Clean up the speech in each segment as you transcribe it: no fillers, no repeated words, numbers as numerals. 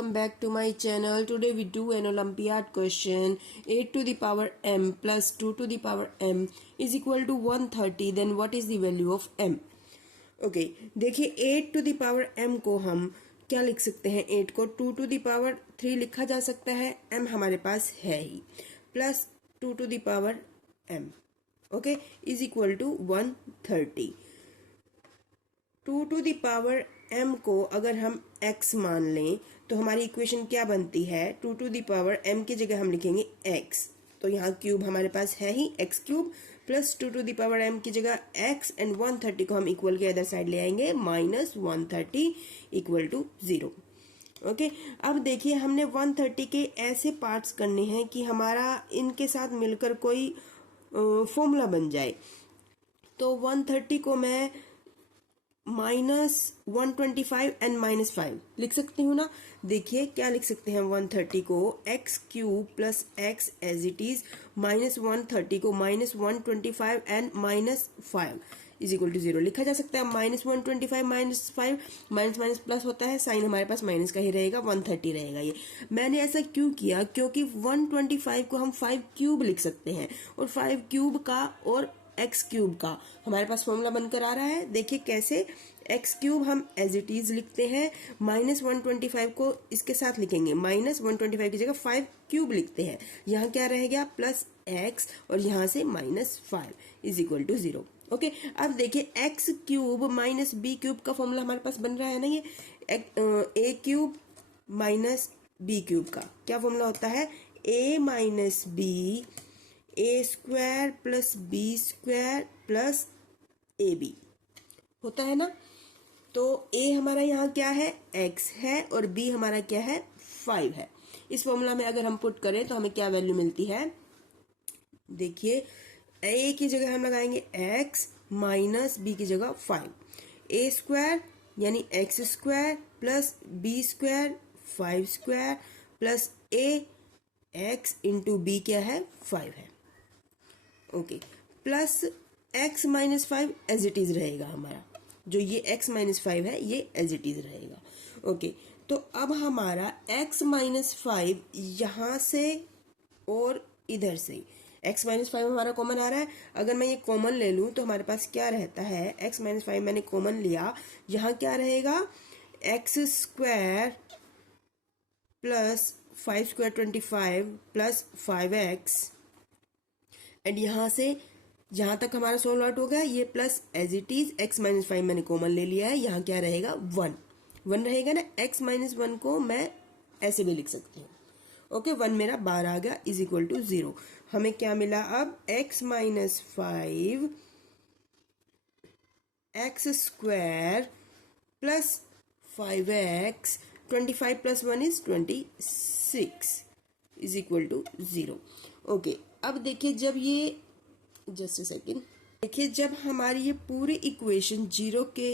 welcome back to my channel. Today we do an Olympiad question. 8 to the power m plus 2 to the power m is equal to 130. Then what is the value of m? Okay, देखिए 8 to the power m को हम क्या लिख सकते हैं? 8 को 2 to the power 3 लिखा जा सकता है. m हमारे पास है ही, plus 2 to the power m, okay, is equal to 130. 2 to the power m को अगर हम x मान लें तो हमारी इक्वेशन क्या बनती है? 2 to the power m की जगह हम लिखेंगे x, तो यहाँ क्यूब हमारे पास है ही, x cube plus 2 to the power m की जगह x एंड 130 को हम इक्वल के अदर साइड ले आएंगे, माइनस 130 इक्वल टू 0. ओके, अब देखिए हमने 130 के ऐसे पार्ट्स करने हैं कि हमारा इनके साथ मिलकर कोई फॉर्मूला बन जाए. तो 130 को मैं माइनस 125 एंड माइनस 5 लिख सकती हूँ ना. देखिए क्या लिख सकते हैं? 130 को x cube plus x as it is, minus 130 को minus 125 and minus 5 is equal to 0 लिखा जा सकता है. Minus 125 minus 5, minus minus plus होता है, साइन हमारे पास माइनस का ही रहेगा, 130 रहेगा. ये मैंने ऐसा क्यों किया? क्योंकि 125 को हम 5 क्यूब लिख सकते हैं और 5 क्यूब का और एक्स क्यूब का हमारे पास फॉर्मूला बनकर आ रहा है. देखिए कैसे, एक्स क्यूब हम एज इट इज लिखते हैं, माइनस 125 को इसके साथ लिखेंगे, माइनस 125 की जगह 5 क्यूब लिखते हैं, यहाँ क्या रहेगा? प्लस एक्स और यहाँ से minus 5 is equal to 0. Okay, अब देखिए x cube minus b cube का फॉर्मूला हमारे पास बन रहा है ना. ये a cube minus b cube का क्या फॉर्मूला होता है? A minus b a square plus b square plus a b होता है ना. तो ए हमारा यहाँ क्या है? x है, और b हमारा क्या है? 5 है. इस फॉर्मूला में अगर हम पुट करें तो हमें क्या वैल्यू मिलती है? देखिए a की जगह हम लगाएंगे x माइनस b की जगह 5. ए स्क्वायर यानी x square plus b square 5 square plus a x into b क्या है? 5 है. Okay, plus x minus 5 as it is रहेगा हमारा, जो ये x माइनस 5 है ये एज इट इज रहेगा. ओके, तो अब हमारा x माइनस 5 यहाँ से और इधर से x माइनस 5 हमारा कॉमन आ रहा है. अगर मैं ये कॉमन ले लूँ तो हमारे पास क्या रहता है? x माइनस 5 मैंने कॉमन लिया, यहाँ क्या रहेगा? X square plus 5 square 25 plus 5x, and यहाँ से जहां तक हमारा सोल्व आउट होगा ये plus as it is x minus 5 मैंने कॉमन ले लिया है, यहाँ क्या रहेगा? 1 रहेगा ना. x माइनस 1 को मैं ऐसे भी लिख सकती हूँ. ओके, 1 मेरा बाहर आ गया इज इक्वल टू 0. हमें क्या मिला अब? x minus 5 x square plus 5x, 25 plus 1 is 26 is equal to 0. Okay, अब देखिए जब ये, जस्ट अ सेकेंड, देखिए जब हमारी ये पूरी इक्वेशन 0 के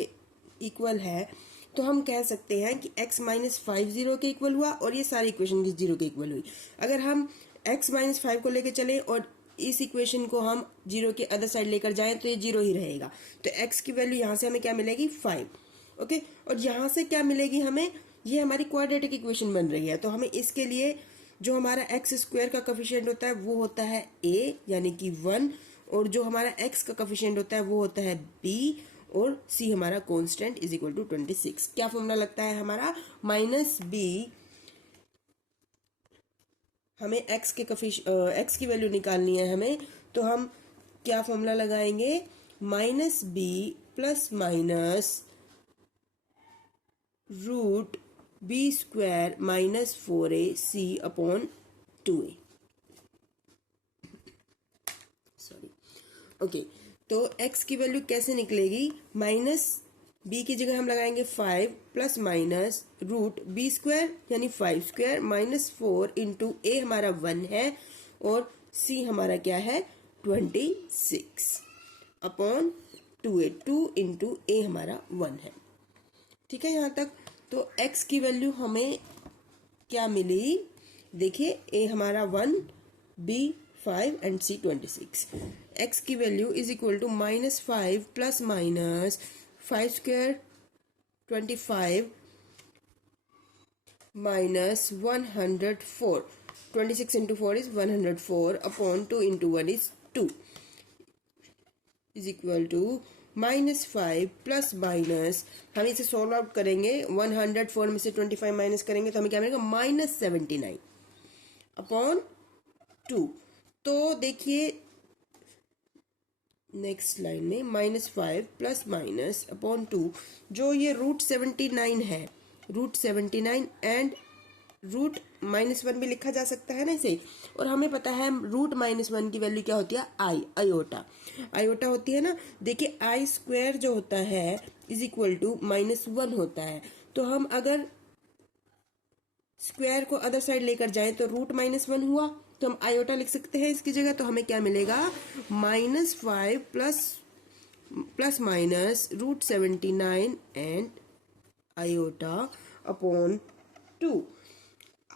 इक्वल है तो हम कह सकते हैं कि x माइनस 5 0 के इक्वल हुआ और ये सारी इक्वेशन भी 0 के इक्वल हुई. अगर हम x माइनस 5 को लेकर चले और इस इक्वेशन को हम 0 के अदर साइड लेकर जाएं तो ये 0 ही रहेगा. तो x की वैल्यू यहाँ से हमें क्या मिलेगी? 5. ओके, और यहाँ से क्या मिलेगी हमें? ये हमारी क्वाड्रेटिक इक्वेशन बन रही है, तो हमें इसके लिए जो हमारा एक्स स्क्वायर का कोफिशिएंट होता है वो होता है a यानी कि 1, और जो हमारा x का कोफिशिएंट होता है वो होता है b, और c हमारा कांस्टेंट इज इक्वल टू 26. क्या फॉर्मूला लगता है हमारा? माइनस b, हमें x की वैल्यू निकालनी है हमें, तो हम क्या फॉर्मूला लगाएंगे? Minus b plus minus root b square minus 4ac upon 2a. Sorry. Okay, तो x की वैल्यू कैसे निकलेगी? माइनस b की जगह हम लगाएंगे 5 plus minus root b square यानी 5 स्क्वायर माइनस 4 इंटू a हमारा 1 है और c हमारा क्या है? 26 अपॉन 2a. 2 इंटू a हमारा 1 है. ठीक है यहाँ तक. तो x की वैल्यू हमें क्या मिली? देखिए a हमारा 1, b 5 एंड c 26. x की value is equal to minus 5 plus minus 5 square 25 minus 104. 26 into 4 is 104 upon 2 into 1 is 2 is equal to -5 plus minus, हम इसे सॉल्व आउट करेंगे, 104 में से 25 माइनस करेंगे तो हमें क्या मिलेगा, -79 अपॉन 2। तो देखिए नेक्स्ट लाइन में -5 प्लस माइनस अपॉन 2, जो ये √79 है, √79 एंड √-1 भी लिखा जा सकता है ना इसे। और हमें पता है √-1 की वैल्यू क्या होती है, आयोटा होती है ना। देखिए I² जो होता है इज इक्वल टू -1 होता है। तो हम अगर स्क्वायर को अदर साइड लेकर जाएं तो √-1 हुआ, तो हम आयोटा लिख सकते हैं इसकी जगह। तो हमें क्या मिलेगा, -5 plus minus √79 and iota upon 2।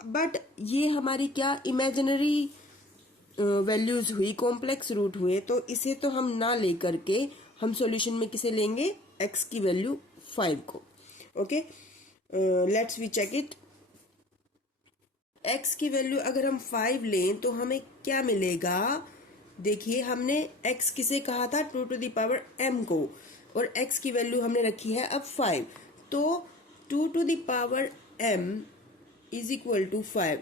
But ये हमारी क्या इमेजिनरी वैल्यूज हुई, कॉम्प्लेक्स रूट हुए, तो इसे तो हम ना लेकर के हम सॉल्यूशन में किसे लेंगे, x की वैल्यू 5 को। Okay, let's we check it. x की वैल्यू अगर हम 5 लें तो हमें क्या मिलेगा, देखिए हमने x किसे कहा था, 2 to the power m को, और x की वैल्यू हमने रखी है अब 5। तो 2 to the power m is equal to 5।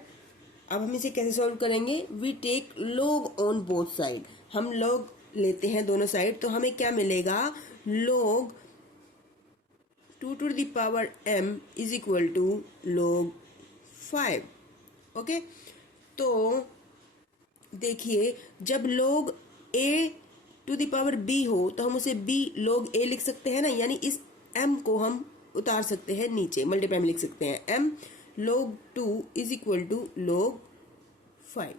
अब हम इसे कैसे सॉल्व करेंगे, we take log on both side, हम log लेते हैं दोनों साइड। तो हमें क्या मिलेगा, log 2 to the power m is equal to log 5। Okay, तो देखिए जब log a to the power b हो तो हम उसे b log a लिख सकते हैं ना, यानी इस m को हम उतार सकते हैं नीचे, मल्टीप्लाई में लिख सकते हैं, m log 2 is equal to log 5।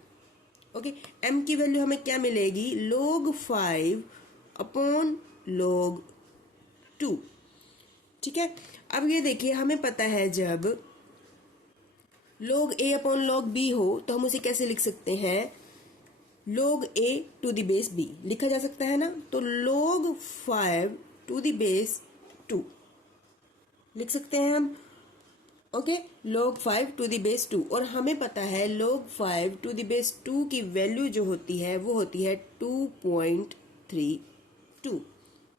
Okay, m की वैल्यू हमें क्या मिलेगी, log 5 अपॉन log 2। ठीक है, अब ये देखिए हमें पता है जब log a upon log b हो तो हम उसे कैसे लिख सकते हैं, log a to the base b लिखा जा सकता है ना। तो log 5 टू द बेस 2 लिख सकते हैं हम। Okay, log 5 to the base 2, और हमें पता है log 5 टू द बेस 2 की वैल्यू जो होती है वो होती है 2.32।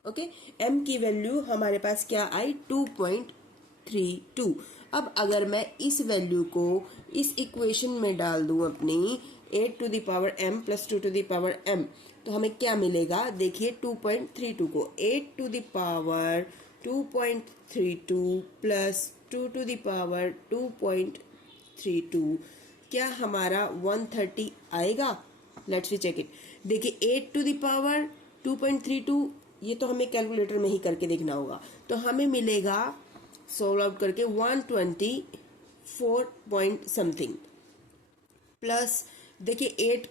ओके, m की वैल्यू हमारे पास क्या आई, 2.32। अब अगर मैं इस वैल्यू को इस इक्वेशन में डाल दूं अपनी, 8 to the power m plus 2 to the power m, तो हमें क्या मिलेगा, देखिए 2.32 को 8 to the power 2.32 plus 2 to the power 2.32, क्या हमारा 130 आएगा। Let's we check it. देखिए 8 टू द पावर 2.32, ये तो हमें कैलकुलेटर में ही करके देखना होगा। तो हमें मिलेगा सॉल्व आउट करके 124 पॉइंट समथिंग, प्लस देखिए 8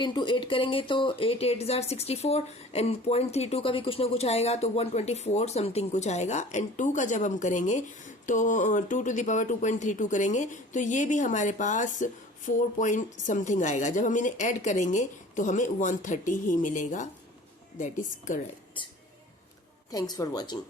इंटू 8 करेंगे तो 8 8 64 एंड 0.32 का भी कुछ ना कुछ आएगा, तो 124 समथिंग कुछ आएगा। एंड 2 का जब हम करेंगे तो 2 टू द पावर 2.32 करेंगे तो ये भी हमारे पास 4 पॉइंट समथिंग आएगा। जब हम इन्हें ऐड करेंगे तो हमें 130 ही मिलेगा। That is correct. Thanks for watching.